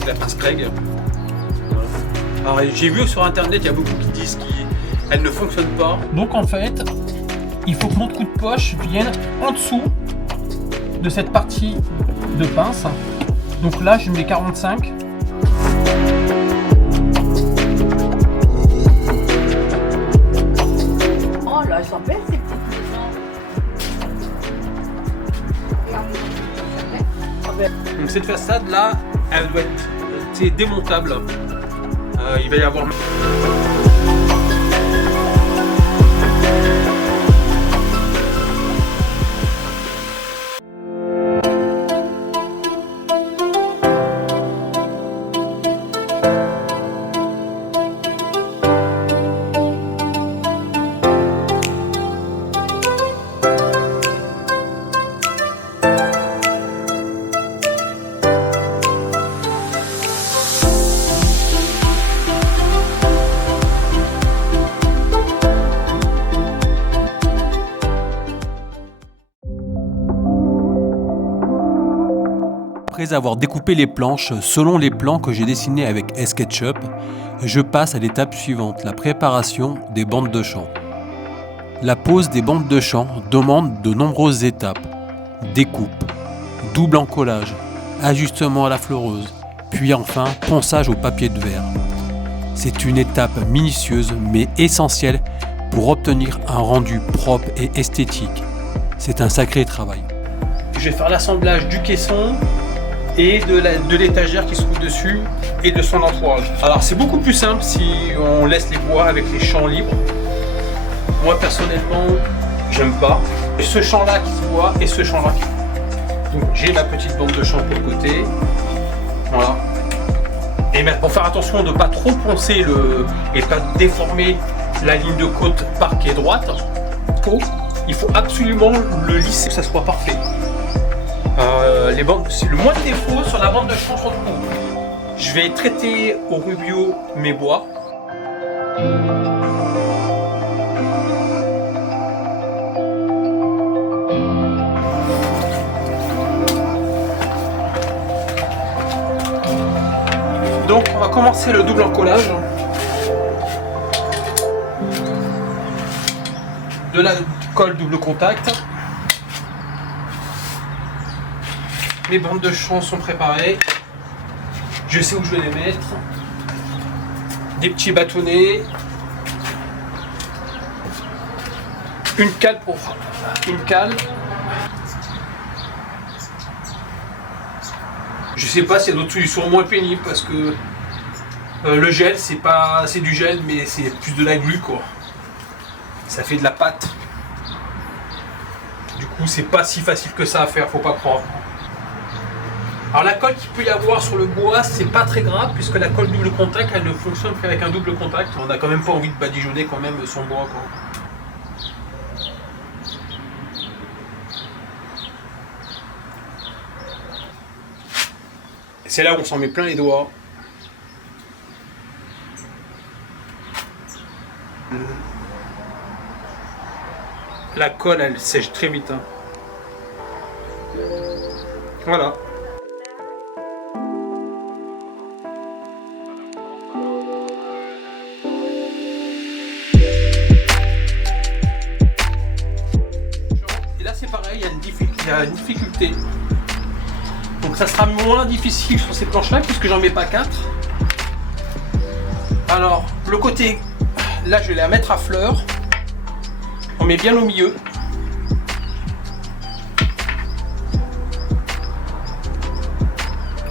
avec la pince Craig. Voilà. Alors j'ai vu sur internet, il y a beaucoup qui disent qu'elle ne fonctionne pas. Donc en fait, il faut que mon coup de poche vienne en dessous de cette partie de pince. Donc là, je mets 45. Oh là, elles sont belles ces petites maisons. Donc cette façade là, elle doit être démontable. Il va y avoir... Après avoir découpé les planches selon les plans que j'ai dessinés avec SketchUp, je passe à l'étape suivante, la préparation des bandes de champ. La pose des bandes de champ demande de nombreuses étapes. Découpe, double encollage, ajustement à la fleureuse, puis enfin ponçage au papier de verre. C'est une étape minutieuse mais essentielle pour obtenir un rendu propre et esthétique. C'est un sacré travail. Je vais faire l'assemblage du caisson et de l'étagère qui se trouve dessus et de son entourage. Alors c'est beaucoup plus simple si on laisse les bois avec les champs libres. Moi personnellement, j'aime pas. Ce champ là qui se voit et ce champ là. Donc j'ai ma petite bande de champ pour le côté. Voilà. Et maintenant, pour faire attention de ne pas trop poncer et pas déformer la ligne de côte parquet droite, il faut absolument le lisser, que ça soit parfait. Les bandes, c'est le moins de défaut sur la bande de champ sur le coup. Je vais traiter au rubio mes bois. Donc on va commencer le double encollage de la colle double contact. Mes bandes de champ sont préparées. Je sais où je vais les mettre. Des petits bâtonnets. Une cale pour une cale. Je sais pas s'il y a d'autres solutions moins pénibles parce que le gel c'est du gel mais c'est plus de la glu quoi. Ça fait de la pâte. Du coup c'est pas si facile que ça à faire, faut pas croire. Alors la colle qu'il peut y avoir sur le bois, c'est pas très grave puisque la colle double contact elle ne fonctionne qu'avec un double contact. On n'a quand même pas envie de badigeonner quand même son bois quoi. C'est là où on s'en met plein les doigts. La colle elle sèche très vite. Hein. Voilà. Et là c'est pareil, il y a une difficulté. Donc ça sera moins difficile sur ces planches là puisque j'en mets pas 4. Alors le côté, là je vais la mettre à fleur. On met bien au milieu.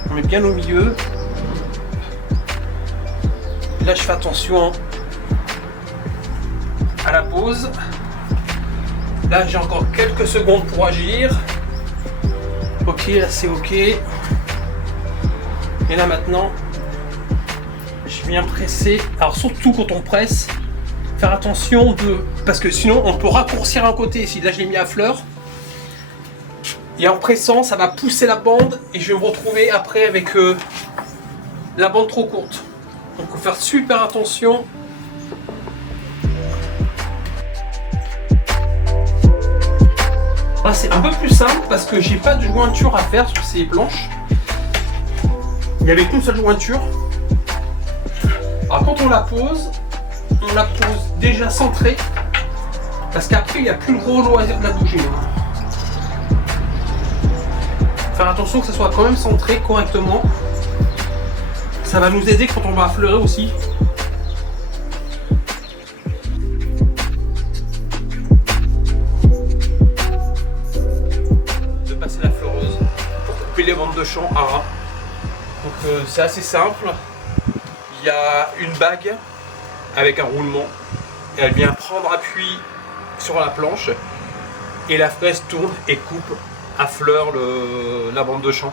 On met bien au milieu. Là je fais attention à la pose. Là j'ai encore quelques secondes pour agir. Ok, là c'est ok. Et là maintenant, je viens presser. Alors surtout quand on presse, faire attention parce que sinon on peut raccourcir un côté. Si là je l'ai mis à fleur, et en pressant, ça va pousser la bande et je vais me retrouver après avec la bande trop courte. Donc il faut faire super attention. Là c'est un peu plus simple parce que j'ai pas de jointure à faire sur ces planches. il n'y avait qu'une seule jointure. Alors quand on la pose déjà centrée, parce qu'après il n'y a plus le gros loisir de la bouger. Faire attention que ça soit quand même centré correctement. Ça va nous aider quand on va affleurer aussi. De passer la fleureuse pour couper les bandes de champ à ras. Donc c'est assez simple. Il y a une bague avec un roulement. Et elle vient prendre appui sur la planche. Et la fraise tourne et coupe à fleur la bande de champ.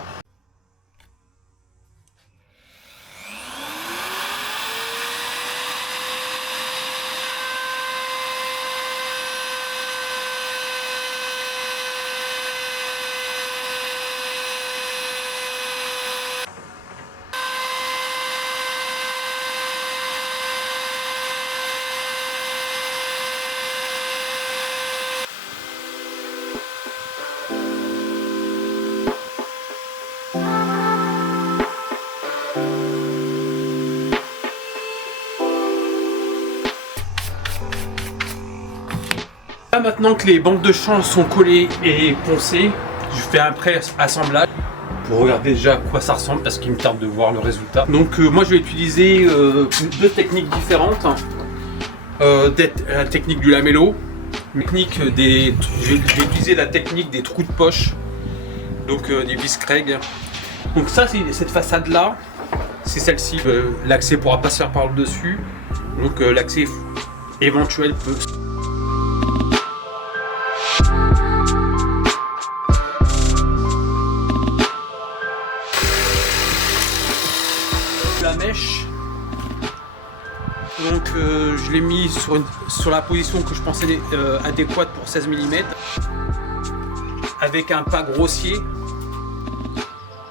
Là, maintenant que les bandes de champ sont collées et poncées, je fais un pré-assemblage pour regarder déjà à quoi ça ressemble parce qu'il me tarde de voir le résultat. Donc moi je vais utiliser deux techniques différentes. La technique du lamello, je vais utiliser la technique des trous de poche, donc des vis Craig. Donc ça, c'est cette façade là, c'est celle-ci, l'accès ne pourra pas se faire par le dessus, donc l'accès éventuel peut. La mèche, donc je l'ai mis sur la position que je pensais adéquate pour 16 mm avec un pas grossier,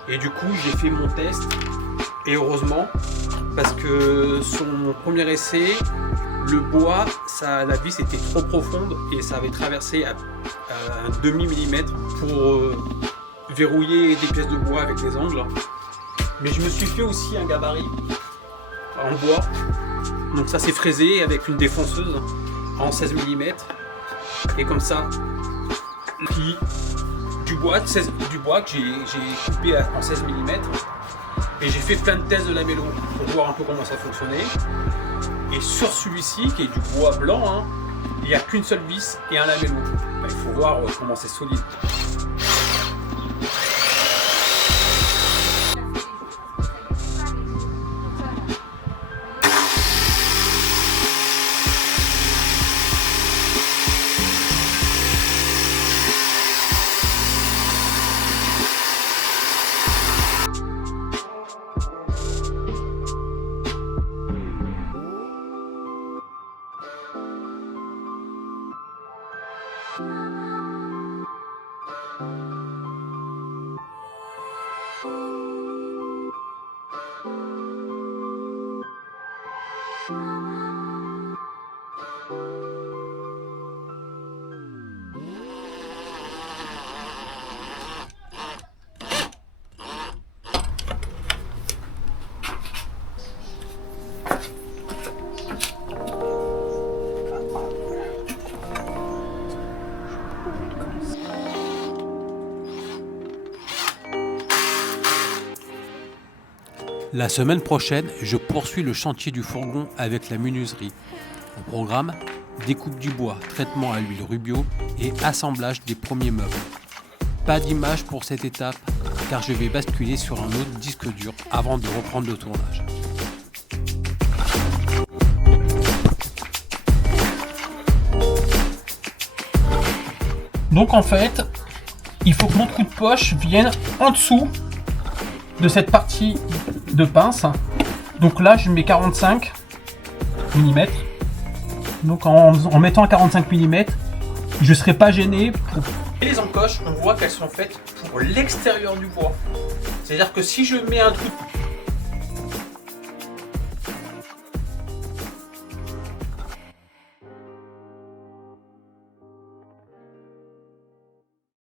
et du coup j'ai fait mon test et heureusement, parce que sur mon premier essai le bois, la vis était trop profonde et ça avait traversé à un demi-millimètre pour verrouiller des pièces de bois avec les angles. Mais je me suis fait aussi un gabarit en bois, donc ça c'est fraisé avec une défonceuse en 16 mm, et comme ça, puis du bois que j'ai coupé en 16 mm, et j'ai fait plein de tests de lamello pour voir un peu comment ça fonctionnait. Et sur celui-ci, qui est du bois blanc, il n'y a qu'une seule vis et un lamello. Il faut voir comment c'est solide. La semaine prochaine, je poursuis le chantier du fourgon avec la menuiserie. Au programme, découpe du bois, traitement à l'huile Rubio et assemblage des premiers meubles. Pas d'image pour cette étape car je vais basculer sur un autre disque dur avant de reprendre le tournage. Donc en fait, il faut que mon trou de poche vienne en dessous de cette partie de pince. Donc là je mets 45 mm. Donc en mettant 45 mm, je ne serai pas gêné. Et les encoches, on voit qu'elles sont faites pour l'extérieur du bois. C'est-à-dire que si je mets un trou